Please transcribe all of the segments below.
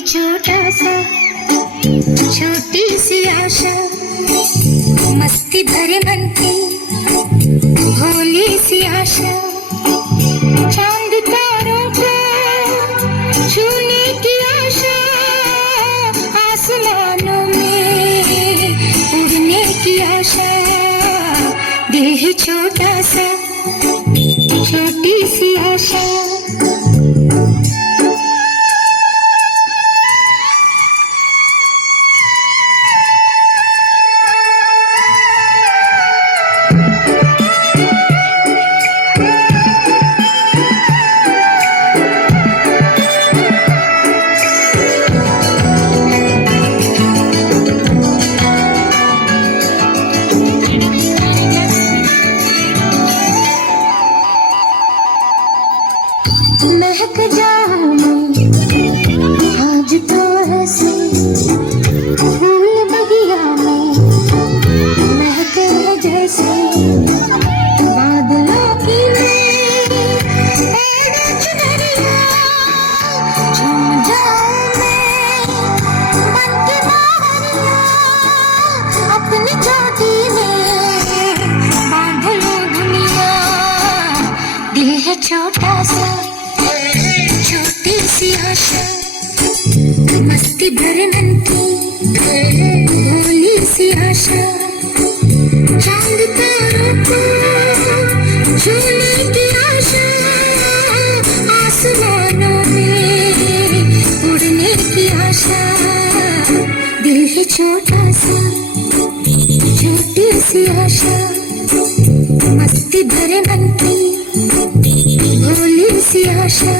छोटा सा छोटी सी आशा, मस्ती भरे मन की भोली सी आशा, चांद तारों को छूने की आशा, आसमानों में उड़ने की आशा। दिल है छोटा सा छोटी सी आशा। महक जाऊं मैं आज तो ऐसे फूल बगिया में महके जैसे, बादलों की चुनरिया झूम जाऊं मैं बन के बावरिया, अपनी चोटी में बांध लूं दुनिया। दिल है छोटा सा छोटी सी आशा, मस्ती भरे मन की भोली सी आशा, चांद तारों को छूने की आशा, आसमानों में उड़ने की आशा। दिल है छोटा सा छोटी सी आशा, मस्ती भरे मन की भोली सी आशा।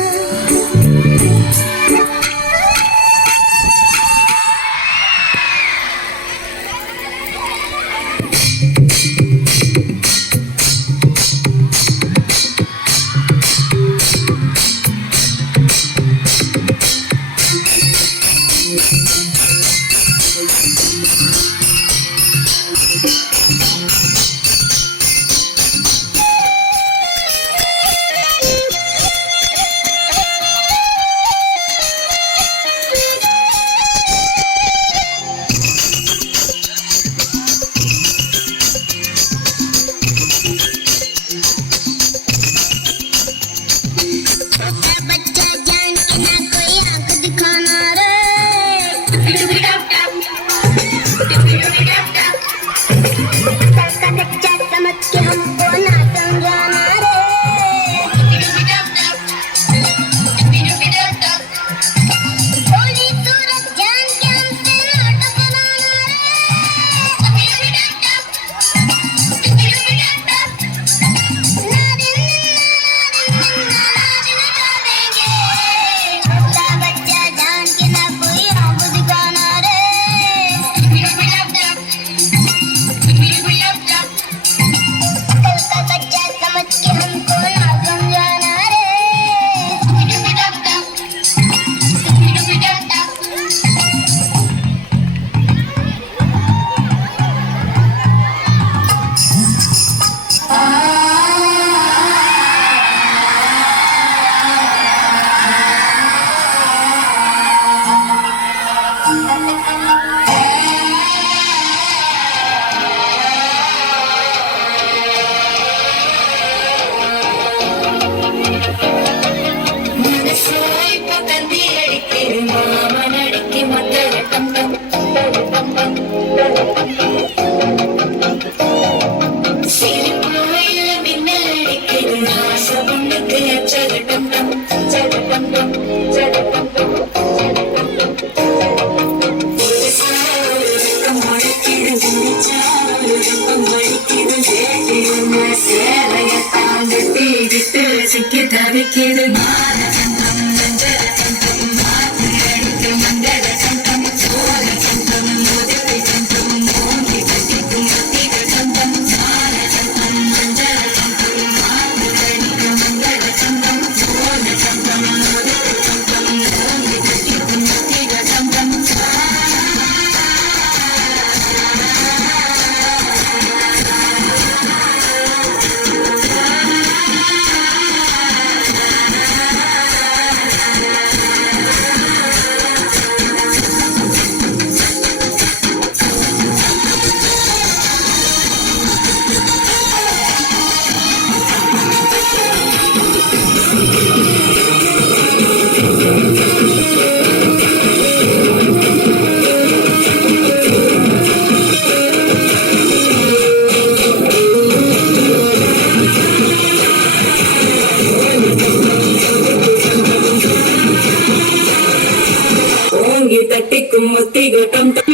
टिकुमुतिगु टम टम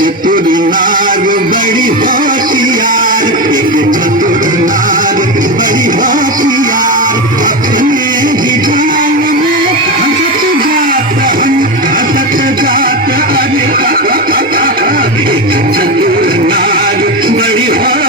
चतुर नाग बड़ी होशियार, एक चतुर नाग बड़ी होशियार, अपने ही जान में हंसत जात अरे एक चतुर नाग बड़ी होशियार।